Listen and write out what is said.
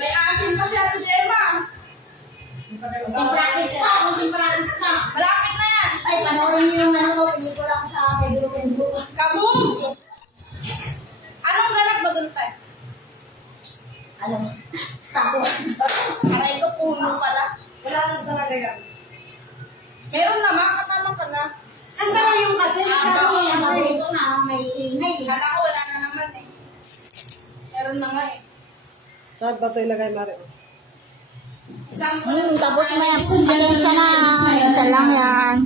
May asin pa si Ate Gemma. Practice pa, practice pa. Malapit na yan. Ay, panoorin niyo yung ano ko, pelikula ko sa Pedro Pedro. Kabog! Anong ganap ba doon tayo? Alam, stop. Aray ko, puno pala. Wala nang talaga yan. Meron naman, katama ka na. Ang tala yung kasi sabi, ano ito na, may ingay. Kala ko wala na naman eh. Meron na nga eh. Saan ba ito ilagay, Mari? Isang Tapos may isa na, isa lang yan.